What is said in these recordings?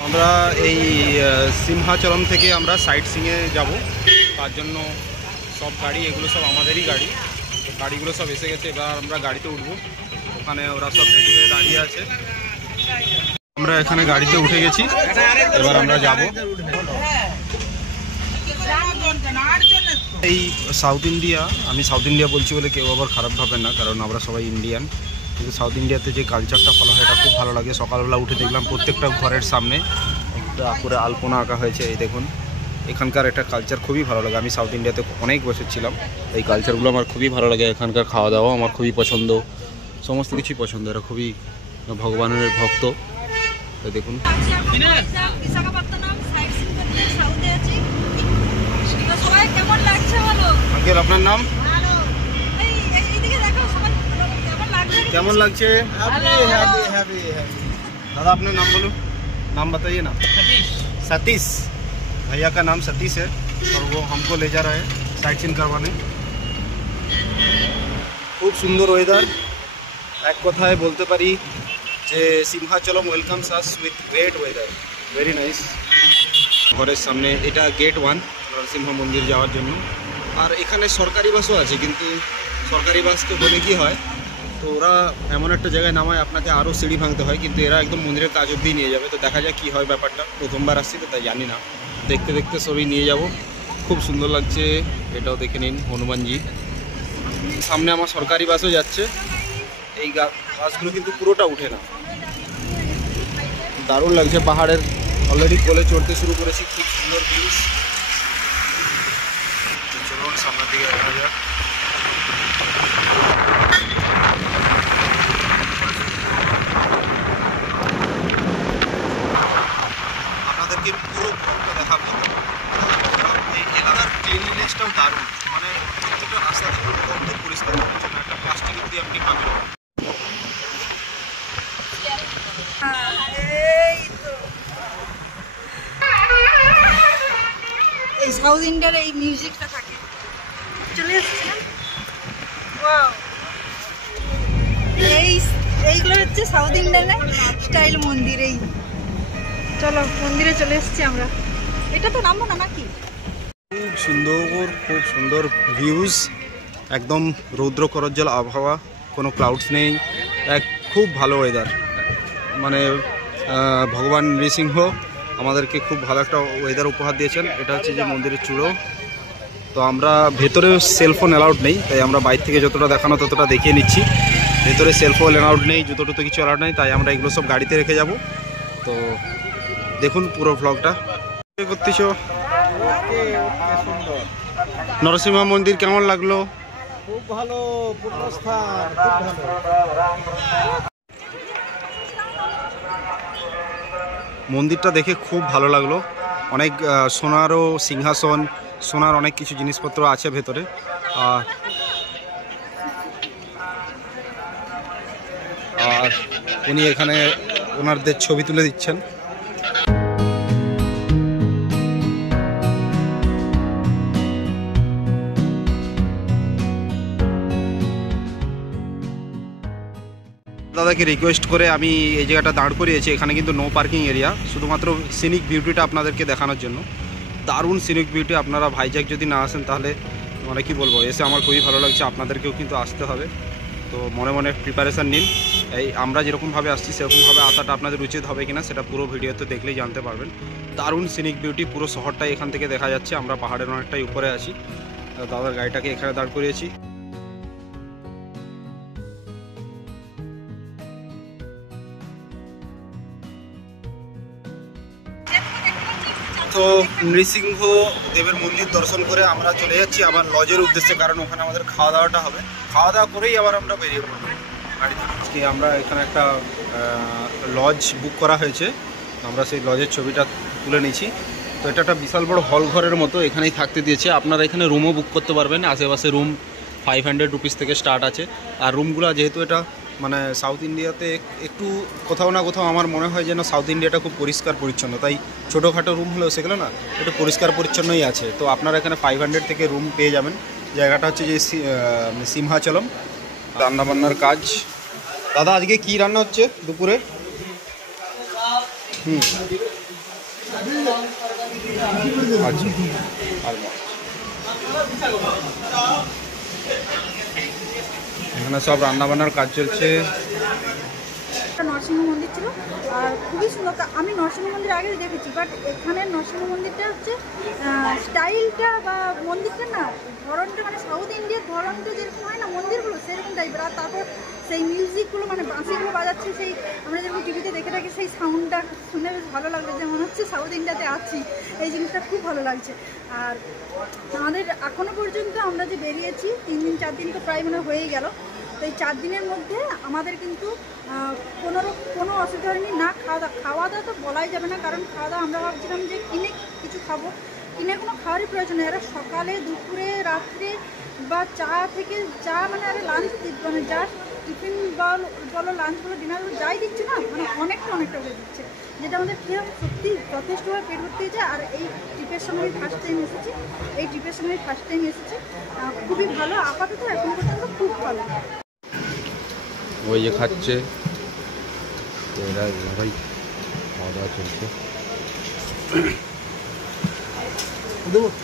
আমরা এই সিংহাচলম থেকে আমরা সাইট সিংয়ে যাব, তার জন্য সব গাড়ি, এগুলো সব আমাদেরই গাড়ি। তো গাড়িগুলো সব এসে গেছে, এবার আমরা গাড়িতে উঠবো। ওখানে ওরা সব রেডি হয়ে দাঁড়িয়ে আছে। আমরা এখানে গাড়িতে উঠে গেছি, এবার আমরা যাব। এই সাউথ ইন্ডিয়া, আমি সাউথ ইন্ডিয়া বলছি বলে কেউ আবার খারাপ ভাবেন না, কারণ আমরা সবাই ইন্ডিয়ান। কিন্তু সাউথ ইন্ডিয়াতে যে কালচারটা ফলো হয় এটা খুব ভালো লাগে। সকালবেলা উঠে দেখলাম প্রত্যেকটা ঘরের সামনে একটা করে আলপনা আঁকা হয়েছে। এই দেখুন, এখানকার একটা কালচার খুবই ভালো লাগে। আমি সাউথ ইন্ডিয়াতে অনেক বছর ছিলাম, এই কালচারগুলো আমার খুবই ভালো লাগে। এখানকার খাওয়া দাওয়া আমার খুবই পছন্দ, সমস্ত কিছুই পছন্দ। এরা খুবই ভগবানের ভক্ত। তো দেখুন, আঙ্কেল আপনার নাম? কেমন লাগছে? दादा अपना नाम बोलो, नाम बताइए ना। सतीश, भैया का नाम सतीश है और वो हमको ले जा रहा है साइट सीन करवाने। खूब सुंदर वेदार, एक कथाय बोलते पारी যে Simhachalam welcomes us with great weather, very nice. ঘরের সামনে এটা গেট 1 নরসিংহ মন্দির যাওয়ার জন্য। আর এখানে সরকারি বাসও আছে, কিন্তু সরকারি বাসকে বলে কি হয়, তো ওরা এমন একটা জায়গায় নামায় আপনাকে আরও সিঁড়ি ভাঙতে হয়, কিন্তু এরা একদম মন্দিরের কাজ অবধি নিয়ে যাবে। তো দেখা যাক কী হয় ব্যাপারটা, প্রথমবার আসছি তো তাই জানি না। দেখতে দেখতে সবই নিয়ে যাব। খুব সুন্দর লাগছে, এটাও দেখে নিন হনুমানজি। সামনে আমার সরকারি বাসও যাচ্ছে। এই বাসগুলো কিন্তু পুরোটা উঠে না, দারুণ লাগছে। পাহাড়ের অলরেডি কোলে চড়তে শুরু করেছি, খুব সুন্দর ভিউজ। চলুন সামনের দিকে দেখা যাক। আপনাদেরকে পুরো ভ্রমণটা দেখাবো। এই এলাকার ক্লিনলিনেসটাও দারুণ, মানে প্রত্যেকটা রাস্তা থেকে বন্ধ পরিষ্কার পরিচ্ছন্ন, একটা প্লাস্টিক অবধি আপনি পাবেন। এই সাউথ ইন্ডিয়ার এই মিউজিকটা থাকে, চলে আসছে না? ওয়াও, এইগুলো হচ্ছে সাউথ ইন্ডিয়ানের স্টাইল মন্দির। এই চলো মন্দিরে চলে এসেছি আমরা। এটা তো নামবো না নাকি? খুব সুন্দর ভিউজ, একদম রৌদ্র করজ্জ্বল আবহাওয়া, কোনো ক্লাউডস নেই, এক খুব ভালো ওয়েদার। মানে ভগবান নৃসিংহ আমাদেরকে খুব ভালো একটা ওয়েদার উপহার দিয়েছেন। এটা হচ্ছে যে মন্দিরের চূড়ো। তো আমরা ভেতরে সেলফোন অ্যালাউড নেই, তাই আমরা বাইরে থেকে যতটা দেখানো ততটা দেখিয়ে নিচ্ছি। ভেতরে সেলফোন অ্যালাউড নেই, জুতো টুতো কিছু অ্যালাউড নেই, তাই আমরা এগুলো সব গাড়িতে রেখে যাব। তো দেখুন পুরো ভ্লগটা। করতেছ নরসিংহ মন্দির কেমন লাগলো? খুব ভালো, পূর্ণস্থান খুব ভালো। মন্দিরটা দেখে খুব ভালো লাগলো। অনেক সোনারও সিংহাসন, সোনার অনেক কিছু জিনিসপত্র আছে ভেতরে। আর উনি এখানে ওনারদের ছবি তুলে দিচ্ছেন। দাদাকে রিকোয়েস্ট করে আমি এই জায়গাটা দাঁড় করিয়েছি। এখানে কিন্তু নো পার্কিং এরিয়া, শুধুমাত্র সিনিক বিউটিটা আপনাদেরকে দেখানোর জন্য। দারুণ সিনিক বিউটি। আপনারা ভাইজ্যাক যদি না আসেন তাহলে মানে কি বলবো, এসে আমার খুবই ভালো লাগছে। আপনাদেরকেও কিন্তু আসতে হবে। তো মনে মনে প্রিপারেশান নিন। এই আমরা যেরকমভাবে আসছি সেরকমভাবে আসাটা আপনাদের উচিত হবে কিনা সেটা পুরো ভিডিওতে দেখলেই জানতে পারবেন। দারুণ সিনিক বিউটি, পুরো শহরটাই এখান থেকে দেখা যাচ্ছে। আমরা পাহাড়ের অনেকটাই উপরে আছি। দাদার গাড়িটাকে এখানে দাঁড় করিয়েছি। তো নৃসিংহ দেবের মন্দির দর্শন করে আমরা চলে যাচ্ছি আবার লজের উদ্দেশ্যে, কারণ ওখানে আমাদের খাওয়া দাওয়াটা হবে। খাওয়া দাওয়া করেই আবার আমরা বেরিয়ে পড়বো গাড়িতে। আজকে আমরা এখানে একটা লজ বুক করা হয়েছে, আমরা সেই লজের ছবিটা তুলে নিয়েছি। তো এটা একটা বিশাল বড় হল ঘরের মতো, এখানেই থাকতে দিয়েছে। আপনারা এখানে রুমও বুক করতে পারবেন। আশেপাশে রুম 500 রুপিস থেকে স্টার্ট আছে। আর রুমগুলো যেহেতু এটা মানে সাউথ ইন্ডিয়াতে একটু কোথাও না কোথাও আমার মনে হয় যেন সাউথ ইন্ডিয়াটা খুব পরিষ্কার পরিচ্ছন্ন, তাই ছোটোখাটো রুম হলেও সেগুলো না একটু পরিষ্কার পরিচ্ছন্নই আছে। তো আপনারা এখানে 500 থেকে রুম পেয়ে যাবেন। জায়গাটা হচ্ছে যে সিংহাচলম। রান্নাবান্নার কাজ দাদা আজকে কি রান্না হচ্ছে দুপুরে? আচ্ছা আর এখানে সব রান্না বান্নার কাজ চলছে। নরসিংহ মন্দির ছিল আর খুবই সুন্দর। আমি নরসিংহ মন্দির আগে দেখেছি, বাট এখানের নরসিংহ মন্দিরটা হচ্ছে স্টাইলটা বা মন্দিরটা না ধরনটা মানে সাউথ ইন্ডিয়ার ধরনটা যেরকম হয় না মন্দিরগুলো সেরকম টাইপের। আর তারপর সেই মিউজিকগুলো মানে বাঁশিগুলো বাজাচ্ছে, সেই আমরা যেরকম টিভিতে দেখে থাকি সেই সাউন্ডটা শুনে বেশ ভালো লাগছে, যে মনে হচ্ছে সাউথ ইন্ডিয়াতে আছি। এই জিনিসটা খুব ভালো লাগছে। আর আমাদের এখনও পর্যন্ত আমরা যে বেরিয়েছি 3 দিন 4 দিন তো প্রায় মানে হয়েই গেল। তো এই 4 দিনের মধ্যে আমাদের কিন্তু কোনো অসুবিধা হয়নি। না খাওয়া দাওয়া তো বলাই যাবে না, কারণ খাওয়া দাওয়া আমরা ভাবছিলাম যে কিনে কিছু খাবো, কিনে কোনো খাওয়ারই প্রয়োজন নেই। এরা সকালে দুপুরে রাত্রে বা চা মানে আরে লাঞ্চ মানে যা টিফিন বলো লাঞ্চ বলো ডিনার বলো যাই দিচ্ছে না মানে অনেকটা করে দিচ্ছে, যেটা আমাদের খেয়ে সত্যি যথেষ্টভাবে পেট ভর্তি হয়েছে। আর এই ট্রিপের সময় ফার্স্ট টাইম এসেছি, খুবই ভালো। আপাতত এখন পর্যন্ত খুব ভালো। ওই যে খাচ্ছে এরা ভাই, খাওয়া দাওয়া চলছে।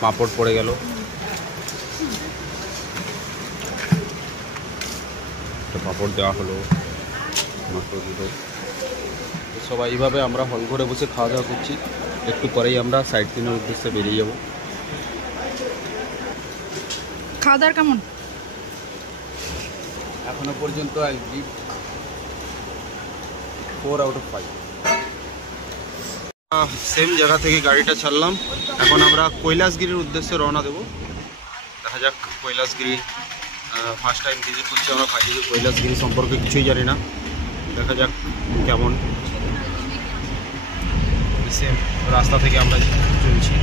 পাঁপড় পড়ে গেল, পাঁপড় দেওয়া হলো, মাত্র দিল। সবাই এইভাবে আমরা হল ঘরে বসে খাওয়া দাওয়া করছি। একটু পরেই আমরা সাইড সিনের উদ্দেশ্যে বেরিয়ে যাব। খাওয়া দাওয়ার কেমন? এখনো পর্যন্ত I give 4 out of 5। Same জায়গা থেকে গাড়িটা ছাড়লাম, এখন আমরা কৈলাসগিরির উদ্দেশ্যে রওনা দেব। দেখা যাক কৈলাসগিরি ফার্স্ট টাইম ভিজিট করছি আমরা, ভাইদিকে কৈলাসগিরি সম্পর্কে কিছুই জানি না। দেখা যাক কেমন। সেম রাস্তা থেকে আমরা চলছি।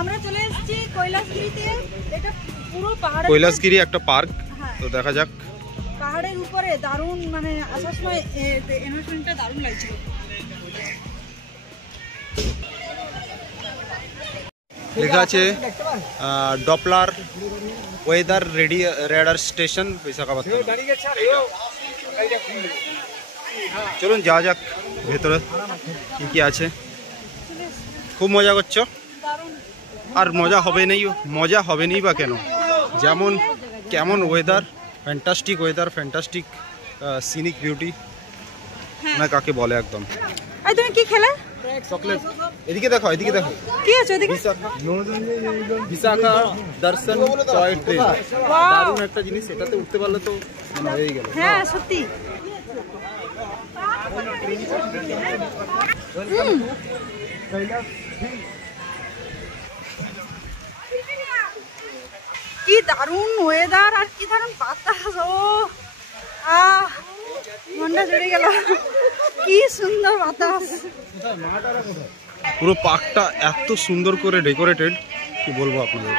আমরা চলে এসেছি কৈলাসগিরিতে। এটা পুরো পাহাড়, কৈলাসগিরি একটা পার্ক। তো দেখা যাক। পাহাড়ের উপরে দারুণ মানে আসার সময় এনভায়রনমেন্টটা দারুণ লাগছে। লেখা আছে Doppler weather radar station Visakhapatnam. চলুন যাওয়া যাক ভেতরে কি আছে। খুব মজা করছো? আর মজা হবে নেই বা কেন? যেমন কেমন weather, fantastic weather, fantastic scenic beauty, না কাকে বলে একদম। এই তুমি কি খেলে? চকলেট। এদিকে দেখো কি আছে এদিকে? বিশাখা দর্শন টয় ট্রেন, দারুণ একটা জিনিস। এটাতে উঠতে পারলে তো হয়েই গেল। হ্যাঁ সত্যি। কি দারুণ ওয়েদার আর কি দারুণ বাতাস। ও মনটা জুড়ে গেল, কি সুন্দর বাতাস। পুরো পার্কটা এত সুন্দর করে ডেকোরেটেড, কি বলবো আপনাদের।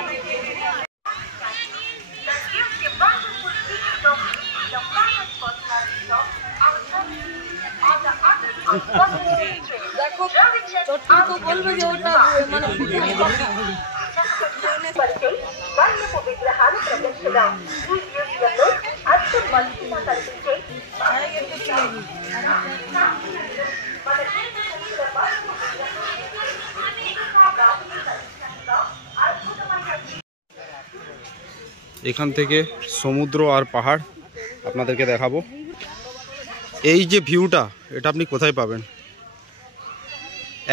দেখো তো বলবে যে ওটা মানে এখান থেকে সমুদ্র আর পাহাড় আপনাদেরকে দেখাবো। এই যে ভিউটা, এটা আপনি কোথায় পাবেন?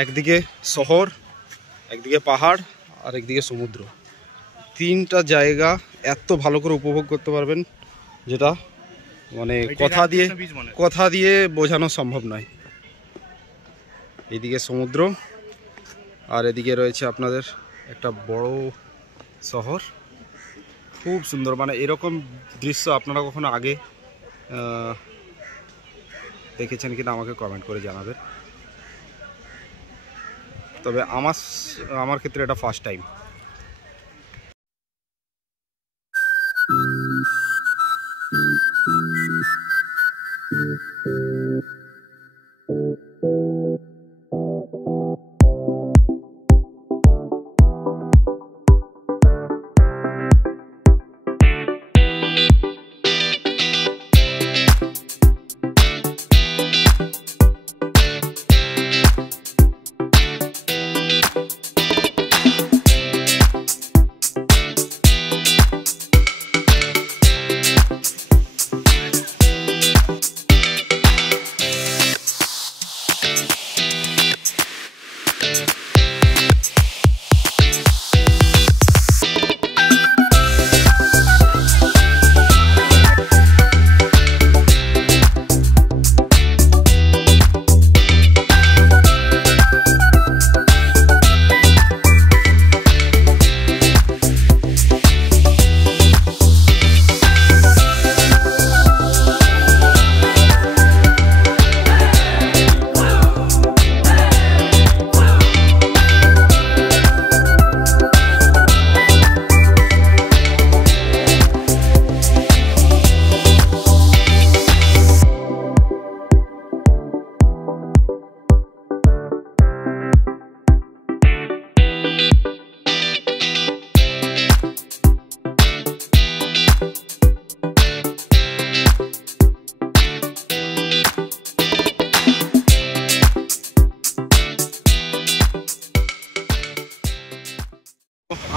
একদিকে শহর, একদিকে পাহাড় আর একদিকে সমুদ্র। তিনটা জায়গা এত ভালো করে উপভোগ করতে পারবেন, যেটা মানে কথা দিয়ে বোঝানো সম্ভব নয়। এইদিকে সমুদ্র আর এদিকে রয়েছে আপনাদের একটা বড় শহর, খুব সুন্দর। মানে এরকম দৃশ্য আপনারা কখনো আগে দেখেছেন কিনা আমাকে কমেন্ট করে জানাবেন। তবে আমার ক্ষেত্রে এটা ফার্স্ট টাইম।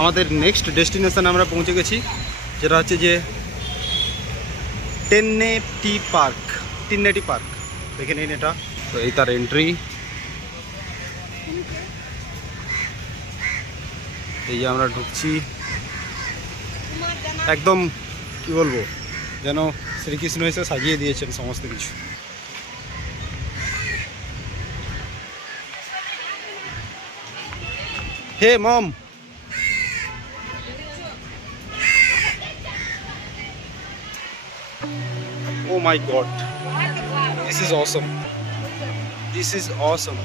আমাদের নেক্সট ডেস্টিনেশন আমরা পৌঁছে গেছি, যেটা হচ্ছে যে টেন্নেটি পার্ক দেখে নিন এটা। তো এই তার এন্ট্রি, এই যে আমরা ঢুকছি। একদম কি বলবো, যেন শ্রীকৃষ্ণ এসে সাজিয়ে দিয়েছেন সমস্ত কিছু। হে মম, oh my god, this is awesome, this is awesome.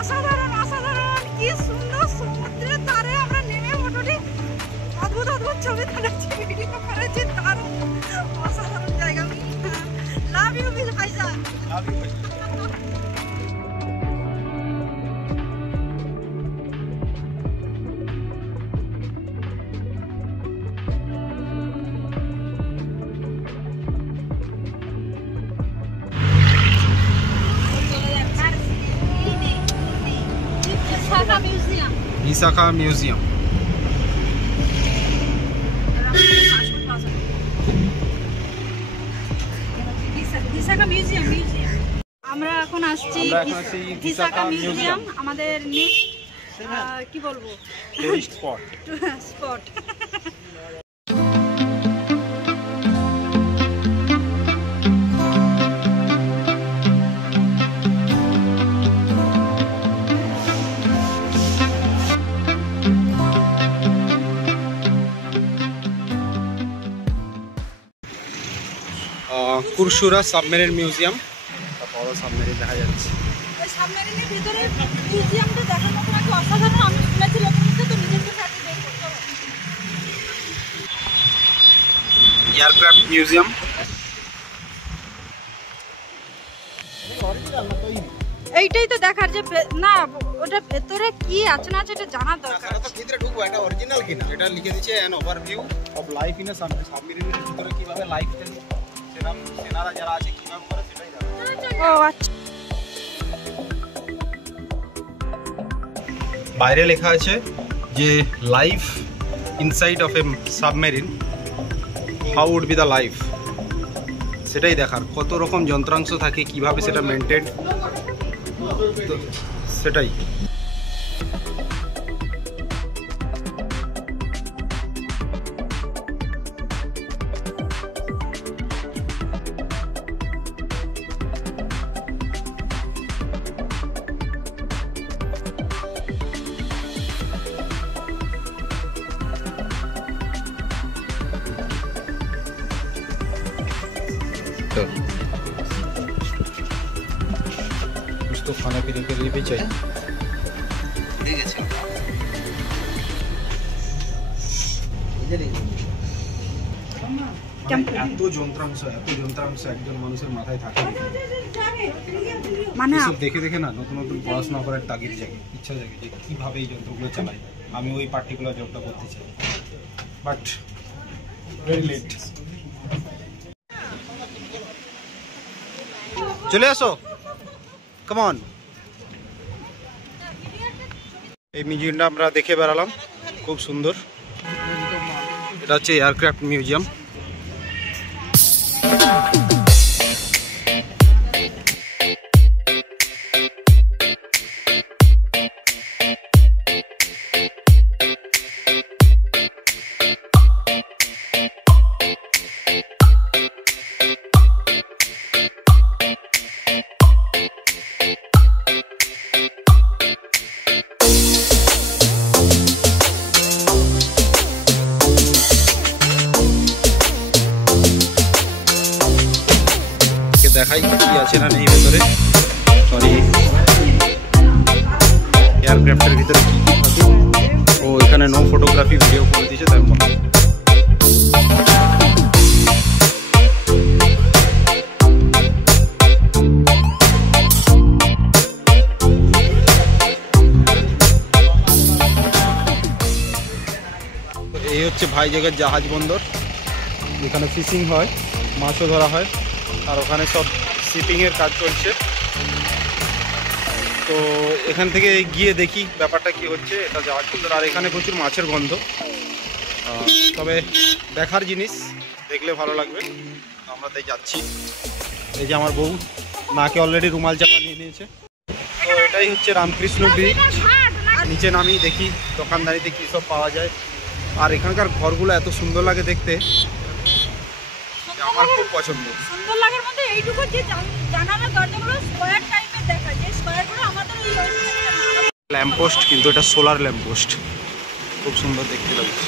অসাধারণ অসাধারণ, কি সুন্দর সমুদ্রের ধারে আমরা নেমে মোটামুটি অদ্ভুত অদ্ভুত ছবি তুলেছি, ভিডিও করেছি। দারুণ অসাধারণ জায়গা। লাভ ইউ ভাইজান। Visakha Museum. আমরা এখন আসছি ভিসাখা মিউজিয়াম। আমাদের কি বলবো স্পট। কুরসুরা সাবমেরিন মিউজিয়াম, বড় সাবমেরিন দেখা যাচ্ছে। সাবমেরিনের ভিতরে মিউজিয়ামটা দেখার মতো একটা অসাধারণ, আমি শুনেছি লোকের মুখে, তো নিজের কাছে আগে বের করতে হবে। এয়ারক্রাফট মিউজিয়াম, এইটাই তো দেখার যে না ওটা ভেতরে কি আছে না আছে এটা জানা দরকার। তো ভিতরে ঢুকবো, এটা অরিজিনাল কিনা এটা লিখে দিচ্ছে an overview of life in a সাবমেরিনের ভিতরে কিভাবে লাইফ চলে, সেনারা যারা আছে কিভাবে করে সেটাই জানা। ও আচ্ছা, বাইরে লেখা আছে যে life inside of a submarine, how would be the life, সেটাই দেখার। কত রকম যন্ত্রাংশ থাকে, কিভাবে সেটা মেনটেন, সেটাই। कुछ तो खाने पीने के लिए भी चाहिए। এত যন্ত্রাংশ একজন মানুষের মাথায় থাকে, মানে এসব দেখে দেখে না নতুন নতুন পড়াশোনা করার তাগিদ জাগে, ইচ্ছা জাগে যে কিভাবে এই যন্ত্রগুলো চালাই, আমি ওই পার্টিকুলার জবটা করতে চাই, বাট ভেরি লেট। চলে আসো, কাম অন। এই মিউজিয়ামটা আমরা দেখে বেড়ালাম, খুব সুন্দর। এটা হচ্ছে এয়ারক্রাফট মিউজিয়াম। দেখাই কি আছে না নেই ভেতরে, সরি এয়ারক্রাফটের ভিতরে কি কি থাকে। ও এখানে নো ফটোগ্রাফি ভিডিও করে দিয়েছে তার মধ্যে। এই হচ্ছে ভাইজাগের জাহাজ বন্দর, এখানে ফিশিং হয়, মাছও ধরা হয়, আর ওখানে সব শিপিংয়ের কাজ চলছে। তো এখান থেকে গিয়ে দেখি ব্যাপারটা কি হচ্ছে। এটা জাহাজ বন্দর, আর এখানে প্রচুর মাছের গন্ধ, তবে দেখার জিনিস, দেখলে ভালো লাগবে। আমরা তাই যাচ্ছি। এই যে আমার বউ মাকে অলরেডি রুমাল চাপা নিয়ে নিয়েছে। তো এটাই হচ্ছে রামকৃষ্ণ ব্রিজ। নিচে নামি দেখি দোকানদারিতে কী সব পাওয়া যায়। আর এখানকার ঘরগুলো এত সুন্দর লাগে দেখতে, আমার খুব পছন্দ। সুন্দর লাগার মধ্যে এইটুকু যে জানালা দরজাগুলো স্কয়ার টাইপের দেখা যায়, স্কয়ারগুলো আমাদের এই ল্যাম্পপোস্ট, কিন্তু এটা সোলার ল্যাম্পপোস্ট, খুব সুন্দর দেখতে লাগছে।